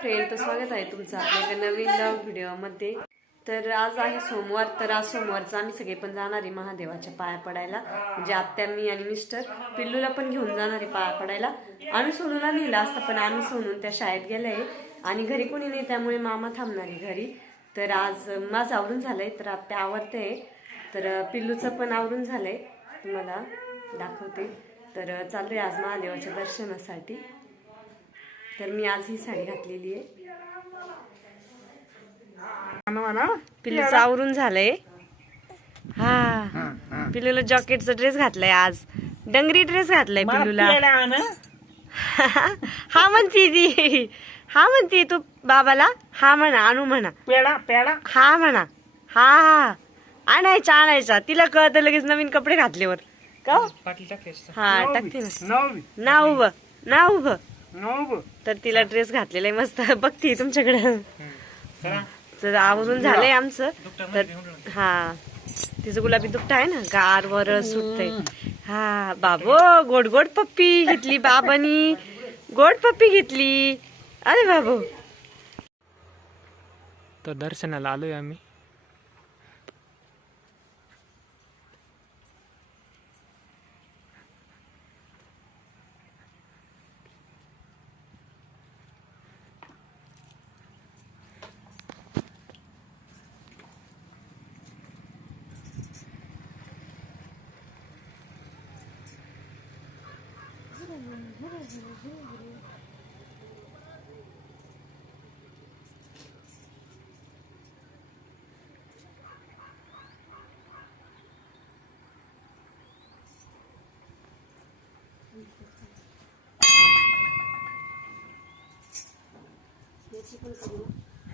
Friend तर स्वागत आहे तुमचं आपल्या नवीन ब्लॉग व्हिडिओमध्ये तर आज आहे सोमवार तर आज सोमवारचं आम्ही सगळे पण जाणार आहे महादेवाच्या पाया पडायला. म्हणजे आत्या मी आणि मिस्टर पिल्लूला पण घेऊन जाणार आहे पाया पडायला. आम्ही सोनूला नेलं असतं पण आम्ही सोनून त्या शाळेत गेले आणि घरी कोणी नाही त्यामुळे मामा थांबणार आहे घरी. तर आज माझं आवरून झालंय तर आत्या आवडते तर पिल्लूचं पण आवरून झालंय. तुम्हाला दाखवते. तर चाललोय आज महादेवाच्या दर्शनासाठी. तर मी आज ही साडी घातलेली आहे. पिल्लूचं आवरून झालंय. हा. पिल्लूला जॉकेटचा ड्रेस घातलाय आज. डंगरी ड्रेस घातलाय पिल्लूला. हा म्हणती ती. हा म्हणती तू बाबाला. हा म्हणा आणू म्हणा. पेडा पेडा. हा म्हणा. हा हा. आणायचा आणायचा. तिला कळतं लगेच नवीन कपडे घातल्यावर. का हो? हा टाकते ना ना उभं ना उभं तर तिला ड्रेस घातलेला आहे मस्त. बघती तुमच्याकडे. तर आवरून झालंय आमचं. तर हा. तिचं गुलाबी दुपटा आहे ना गार वर सुटतंय. हा बाबो गोड गोड पप्पी घेतली बाबानी. गोड पप्पी घेतली. अरे बाबू. तर दर्शनाला आलोय आम्ही.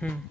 응.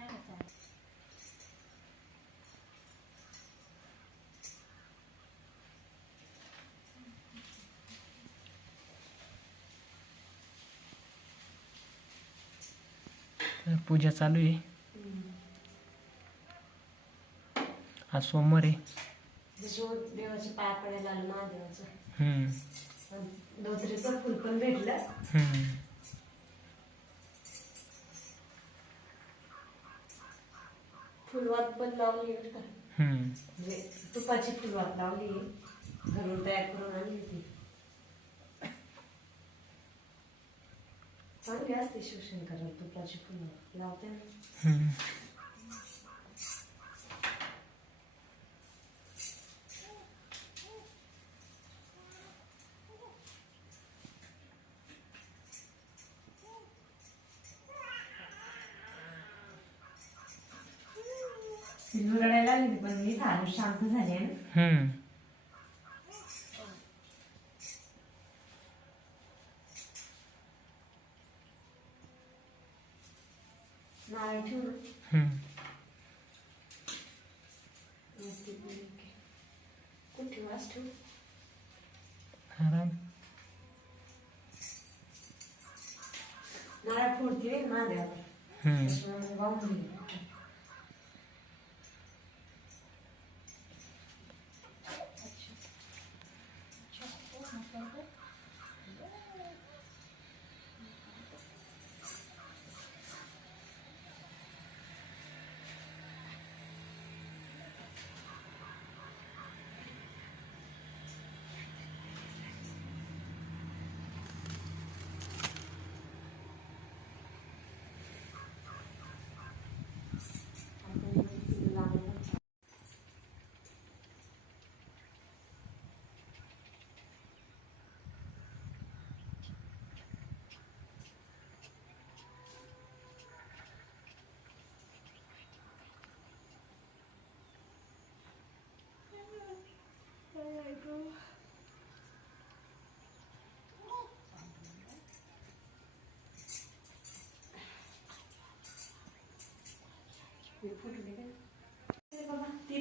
हम्म. तर पूजा चालू आहे आज सोमवार आहे देवाच्या पाया पडायला आलो महादेवाचं हम्म. धोत्रीचं फुल पण भेटलं हम्म. फुलवात पण लावली. का. म्हणजे तुपाची फुलवात लावली. घरून तयार करून आणली होती. चांगली असते शिवशंकर तुपाची फुलवात. लावते ना. लागली पण मी झालं शांत झाले ना हम्म. नारळ ठेवू हम्म. कुठे वास ठेवू आराम नारळ फोडते महादेवाला हम्म. त्याच्यामुळे वाहून गेली.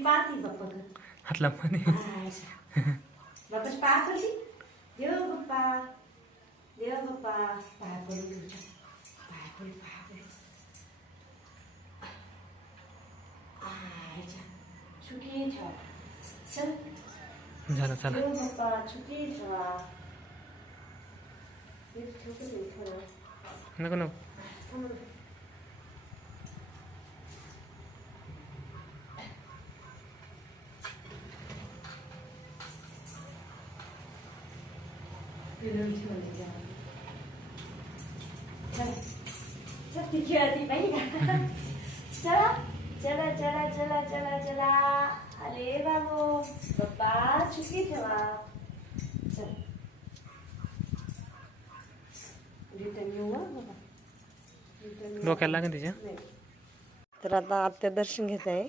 पाहती बाप्पा हातला मध्ये बाप्पाची पाय पडली? देव बाप्पा देव बाप्पा पाय पडू पाय पडू पाय पडू चुकी ठेवा चल. झालं चला देव बाप्पा चुकी ठेवा. नको नको. फिरून. चल. चल, ती खेळती बाई का? चला चला चला चला चला चला अरे बाबू बाप्पा चुकी ठेवा चल रिटर्न येऊ बाबा रिटर्न येऊ. डोक्याला लागेल नाही. तर आता आत्या दर्शन घेत आहे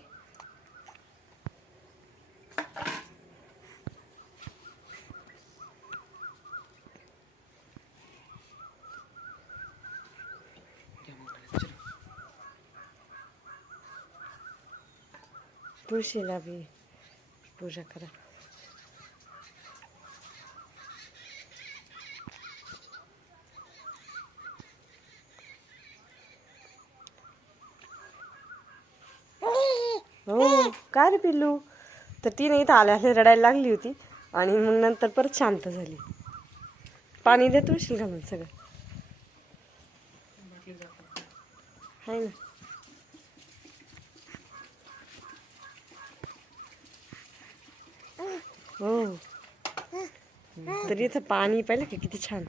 तुळशीला बी पूजा करा हो काय रे पिल्लू? तर ती नाही इथं आल्या आल्या रडायला लागली होती. आणि मग नंतर परत शांत झाली. पाणी देत उशील मग सगळं? आहे ना. हो. तर इथं पाणी पाहिलं का किती छान.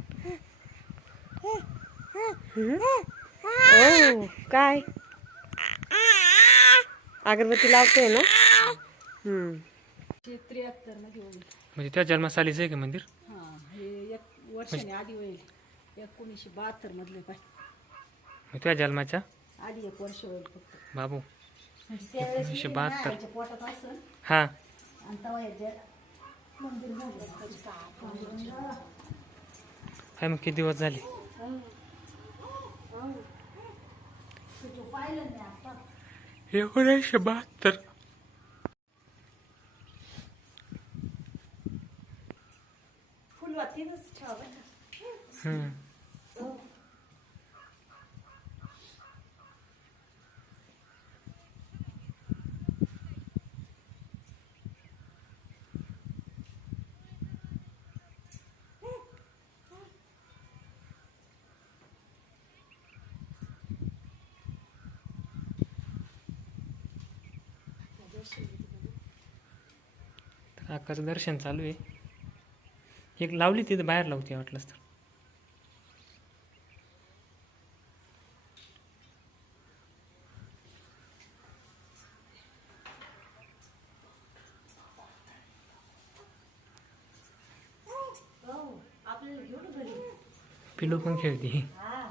हम्म? ओ काय? अगरबत्ती लावते ना? म्हणजे त्या जन्मस्थालीच आहे का मंदिर? हा हे एक वर्षाने आधी होईल. एकोणीसशे बहात्तर मधले त्या जन्माच्या? आधी एक वर्ष होईल फक्त. बाबू. म्हणजे एकोणीसशे बहात्तर. हा. आणि तेव्हा काय मग किती दिवस झाले? एकोणीसशे बहात्तर. फुलवातीच ठेवा बरं का. हम्म. तर दर्शन चालू आहे. एक लावली तिथं बाहेर लावते वाटलंच तर. हो, घरी पिलू पण खेळते हा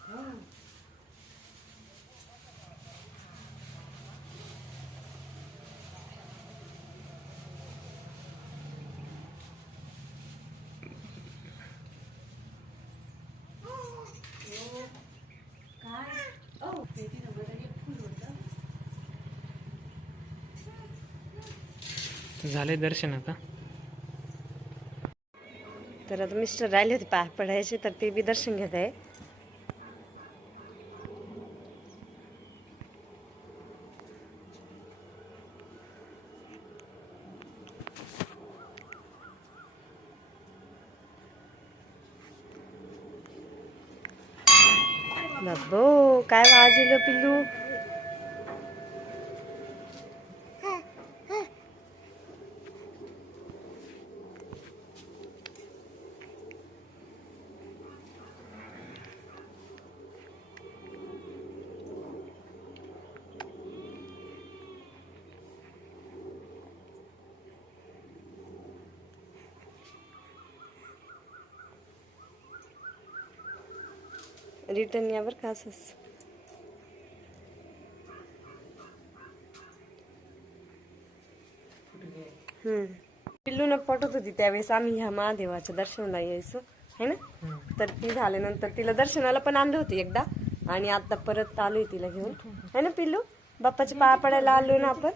हो. काय ओ ते तिथं बघा एक फुल होतं झाले दर्शन आता. तर आता मिस्टर राहिले होते पाय पडायचे तर ते बी दर्शन घेत आहे. बाबो काय वाजलं पिल्लू? रिटर्न यावर का असंच. पिल्लूनं पटत होती त्यावेळेस आम्ही ह्या महादेवाच्या दर्शनाला यायचो है ना? तर ती झाल्यानंतर तिला दर्शनाला पण आणलं होते एकदा आणि आता परत आलोय तिला घेऊन. है ना पिल्लू? बाप्पाच्या पाया पडायला आलो ना आपण?